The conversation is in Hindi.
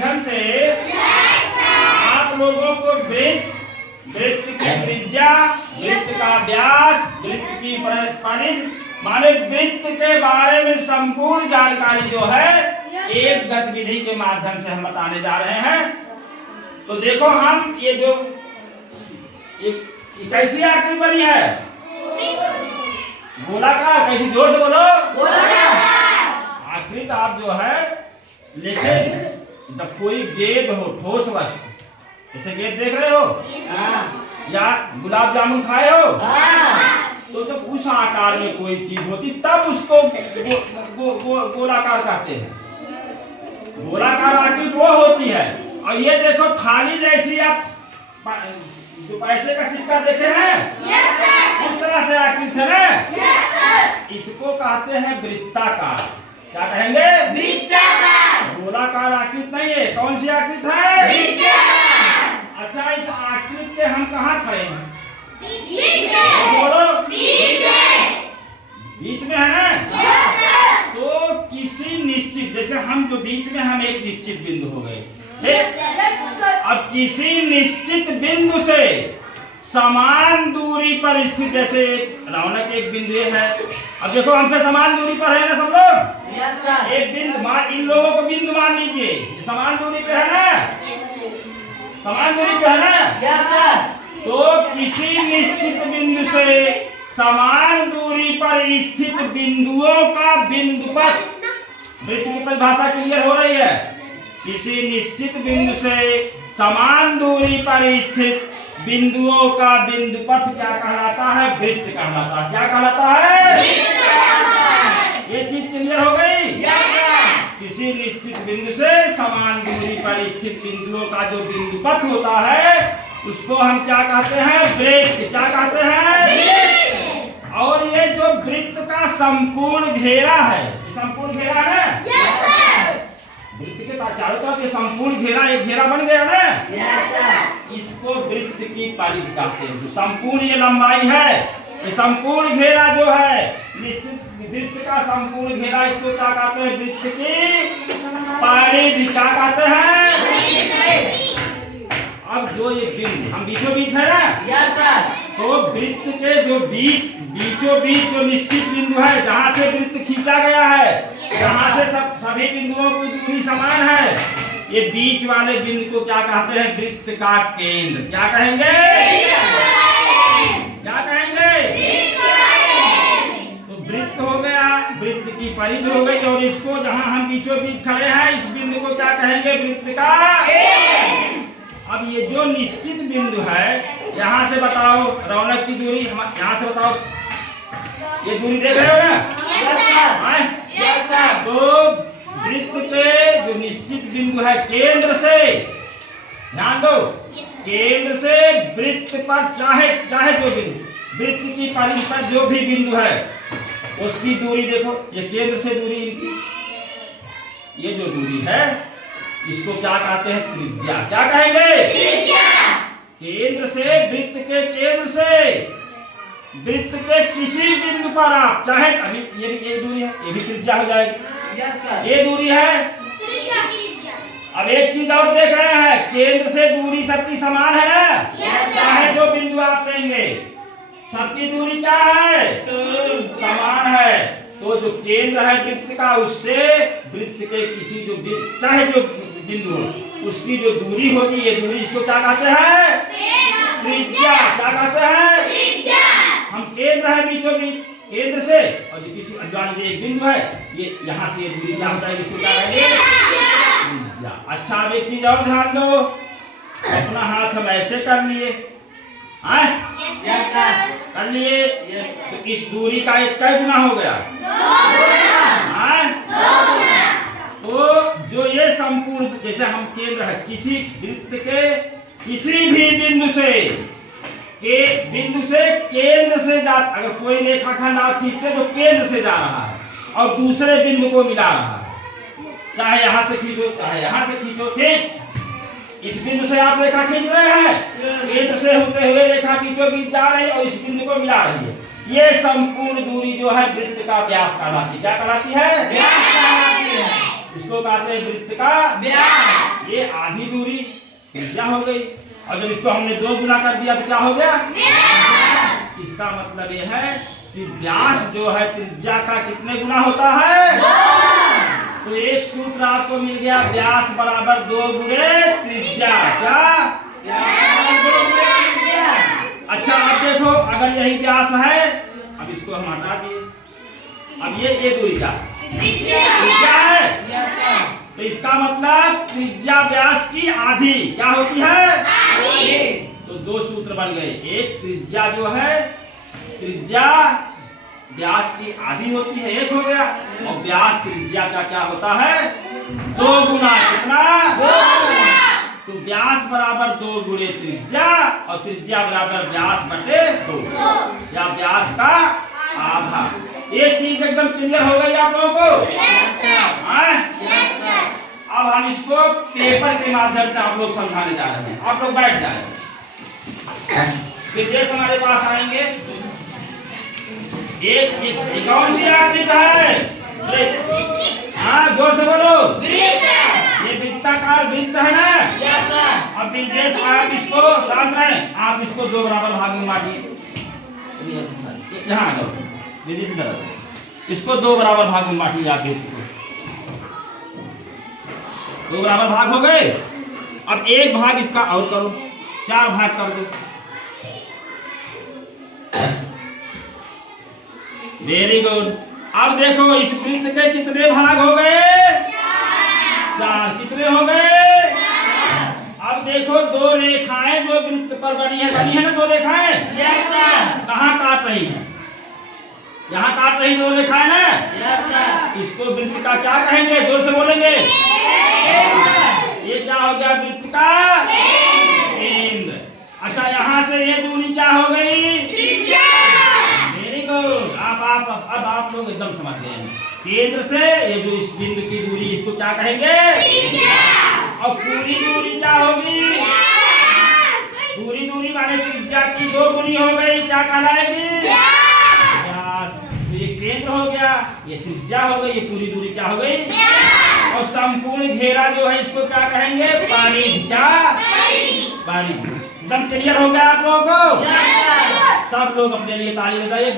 माध्यम से आप लोगों को वृत्त की त्रिज्या, वृत्त का व्यास, वृत्त की परिधि माने वृत्त के बारे में संपूर्ण जानकारी जो है एक गतिविधि के माध्यम से हम बताने जा रहे हैं। तो देखो हम ये जो कैसी आकृति बनी है, गोलाकार, कैसी जोर से बोलो, आकृति आप जो है लेकिन जब कोई गेंद हो, ठोस वस्तु, जैसे गेंद देख रहे हो या गुलाब जामुन खाए हो, तो जब उस आकार में कोई चीज होती तब उसको गोलाकार कहते हैं। गोलाकार आकृति वो होती है। और ये देखो थाली जैसी, आप जो पैसे का सिक्का देखे हैं उस तरह से आकृति है ना, इसको कहते हैं वृत्ताकार। क्या कहेंगे? वृत्ताकार। गोलाकार आकृति नहीं है। कौन सी आकृति है? वृत्ताकार। अच्छा, इस आकृति के हम कहाँ खड़े हैं? बोलो, बीच में है ना। तो किसी निश्चित, जैसे हम जो बीच में हम एक निश्चित बिंदु हो गए, अब किसी निश्चित बिंदु से समान दूरी पर स्थित, जैसे रौनक एक बिंदु है, अब देखो हमसे समान दूरी पर है ना सब लोग, एक बिंदु मान, इन लोगों को बिंदु मान लीजिए, समान दूरी पे है ना, समान दूरी पे है ना। तो किसी निश्चित बिंदु से समान दूरी पर स्थित बिंदुओं का बिंदुपथ, वृत्त की परिभाषा क्लियर हो रही है। किसी निश्चित बिंदु से समान दूरी पर स्थित बिंदुओं का बिंदुपथ क्या कहलाता है? वृत्त कहलाता है। क्या कहलाता है? ये चीज क्लियर हो गई। किसी निश्चित बिंदु से समान दूरी पर स्थित बिंदुओं का जो बिंदुपथ होता है उसको हम क्या कहते हैं? वृत्त। क्या कहते हैं? और ये जो वृत्त का संपूर्ण घेरा है, संपूर्ण घेरा है ना, वृत्त के चारों तरफ ये संपूर्ण घेरा, एक घेरा बन गया ना, इसको वृत्त की परिधि कहते हैं। जो संपूर्ण ये लंबाई है, ये संपूर्ण घेरा जो है, निश्चित वृत्त का संपूर्ण घेरा, इसको क्या कहते हैं? वृत्त की परिधि। क्या कहते हैं? अब जो ये बिंदु हम बीचों बीच है ना, तो वृत्त के जो बीचों बीच जो निश्चित बिंदु है, जहाँ से वृत्त खींचा गया है, जहाँ से सभी बिंदुओं की दूरी समान है, ये बीच वाले बिंदु को क्या कहते हैं? वृत्त का केंद्र। क्या कहेंगे? क्या कहेंगे? तो वृत्त हो गया, वृत्त की परिधि हो गई, और इसको जहाँ हम बीचों बीच खड़े हैं, इस बिंदु को क्या कहेंगे? वृत्त का। अब ये जो निश्चित बिंदु है, यहाँ से बताओ रौनक की दूरी, यहाँ से बताओ, ये दूरी देख रहे हो ना? तो वृत्त के जो निश्चित बिंदु है, केंद्र से, ध्यान दो, केंद्र से वृत्त पर चाहे जो बिंदु, वृत्त की परिधि पर जो भी बिंदु है उसकी दूरी देखो, ये केंद्र से दूरी इनकी, ये जो दूरी है इसको क्या कहते हैं? त्रिज्या। क्या कहेंगे? त्रिज्या। केंद्र से, वृत्त के केंद्र से वृत्त के किसी बिंदु पर आप चाहे, अभी ये दूरी है, ये भी त्रिज्या हो जाएगी। ये दूरी है। अब एक चीज और देख रहे हैं, केंद्र से दूरी सबकी समान है ना, चाहे जो बिंदु आप लेंगे सबकी दूरी क्या है? समान है। तो जो केंद्र है वृत्त का, उससे वृत्त के किसी जो चाहे जो बिंदु हो उसकी जो दूरी होगी, ये दूरी, इसको क्या कहते हैं? त्रिज्या। क्या कहते हैं? त्रिज्या। हम केंद्र है बीचों बीच, केंद्र से और जो किसी अज्ञात एक बिंदु है, ये यहाँ से ये दूरी क्या होता है? इसको क्या कहेंगे? त्रिज्या। अच्छा, अब एक चीज और ध्यान दो, अपना हाथ हम ऐसे कर लिए, कर लिए, तो इस दूरी का एक कै गुना हो गया? तो जो ये संपूर्ण, जैसे हम केंद्र है, किसी वृत्त के किसी भी बिंदु से केंद्र से जा, अगर कोई रेखाखंड आप खींचते तो केंद्र से जा रहा है और दूसरे बिंदु को मिला रहा है, चाहे यहां से खींचो चाहे यहां से खींचो, ठीक? इस बिंदु से आप रेखा खींच रहे हैं, केंद्र से होते हुए रेखा बीचों बीच जा रही है और इस बिंदु को मिला रही है। ये संपूर्ण दूरी जो है वृत्त का व्यास कहलाती है। क्या कहलाती है? व्यास कहलाती है। इसको कहते हैं वृत्त का व्यास। ये आधी दूरी त्रिज्या हो गई। और जब इसको हमने 2 गुना कर दिया तो क्या हो गया? इसका मतलब ये है कि व्यास जो है त्रिज्या का कितने गुना होता है? तो एक सूत्र आपको मिल गया, व्यास बराबर 2 गुणे त्रिज्या। क्या? अच्छा अब देखो, अगर यही व्यास है, अब इसको हम हटा दिए, अब ये दूरी क्या त्रिज्या है। तो इसका मतलब त्रिज्या व्यास की आधी क्या होती है? तो 2 सूत्र बन गए। एक त्रिज्या जो है त्रिज्या व्यास की आधी होती है, 1 हो गया। और व्यास त्रिज्या का क्या होता है? 2 गुना। कितना? तो व्यास बराबर 2 गुणे त्रिज्या और त्रिज्या बराबर व्यास बटे 2 या व्यास का आधा। ये चीज एकदम क्लियर हो गई आप लोगों को? अब हम इसको पेपर के माध्यम से आप लोग समझाने जा रहे हैं। आप लोग बैठ जाए। विदेश हमारे पास आएंगे। एक कौन सी आकृति है? हाँ जोर से बोलो। ये वृत्ताकार वृत्त है ना? अब विदेश आप इसको शांत रहें, आप इसको 2 बराबर भाग में बांटिए। यहाँ आ जाओ विदेश इधर, इसको 2 बराबर भाग में बांटिए। आप 2 बराबर भाग हो गए। अब एक भाग इसका और करो, 4 भाग कर दो। Very good. अब देखो इस वृत्त के कितने भाग हो गए? 4। कितने हो गए? अब देखो 2 रेखाएं जो वृत्त पर बनी है ना 2 रेखाएं। कहाँ काट रही हैं? यहाँ काट रही 2 रेखाएं ना। इसको वृत्त का क्या कहेंगे? जोर से बोलेंगे। ये क्या हो गया? वृत्त का केंद्र। अच्छा यहाँ से ये दूरी क्या हो गई? Very good. अब आप लोग एकदम समझ गए हैं। केंद्र से ये जो इस बिंदु की दूरी, इसको क्या कहेंगे? और पूरी दूरी क्या होगी? पूरी दूरी माने त्रिज्या की 2 गुनी हो गई, क्या कहलाएगी? व्यास। तो ये केंद्र हो गया, ये त्रिज्या हो गई, ये पूरी दूरी क्या हो गई? और संपूर्ण घेरा जो है इसको क्या कहेंगे? परिधि। क्या? परिधि। एकदम क्लियर हो गया आप लोगों को? सब लोग अपने लिए ताली बजाइए।